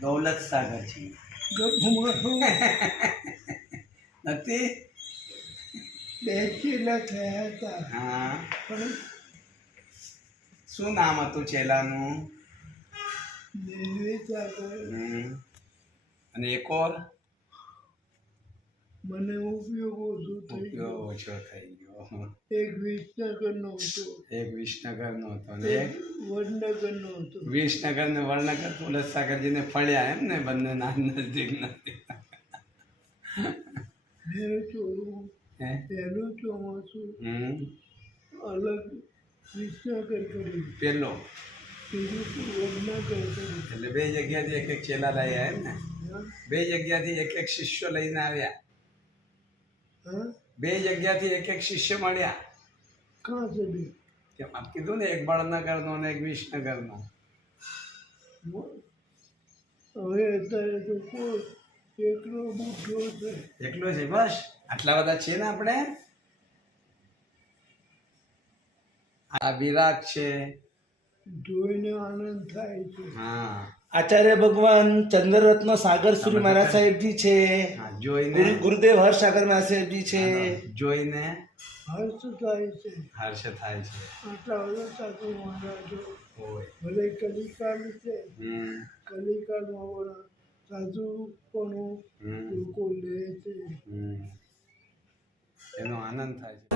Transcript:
દૌલત સાગર છે નથી હા શું નામ હતું ચેલાનું અને એક ઓર મને ઉપયોગ ઓછો થઈ ગયો. ઓછો થઈ ગયો. એક વિસનગરનો હતો, એક વિસનગરનો હતો અને એક વડનગરનો હતો. વિસનગર ને વડનગર દૌલત સાગરજીને ફળ્યા એમ ને બંને નજદીક નજદીક પહેલું ચોમાસું અલગ વિસનગર કર્યું, પેલો બીજું વડનગર કર્યું. એટલે બે જગ્યાથી એક એક ચેલા લઈ આવ્યા એમ ને બે જગ્યાથી એક એક શિષ્યો લઈને આવ્યા બે જગ્યાથી એક એક શિષ્ય મળ્યા કાં છે બે? કેમ આપ કીધું ને એક બળનગરનો અને એક વિસનગરનો હવે અત્યારે તો કોઈ એકલો બુઢો છે. એકલો છે બસ આટલા બધા છે ને આપણે આ વિરાગ છે જોઈને આનંદ થાય છે. હા આચાર્ય ભગવાન ચંદ્રરત્ન સાગર સુરી મહારાજ સાહેબજી છે, હા જોઈને ગુરુદેવ હર્ષ સાગર મહારાજ સાહેબજી છે. જોઈને હર્ષ થાય છે. હર્ષ થાય છે આટલા બધા સાધુ મહારાજો હોય ભલે કલિકાલ છે, કલિકાલમાં બધા સાધુ પણ લોકો લે છે. એનો આનંદ થાય છે.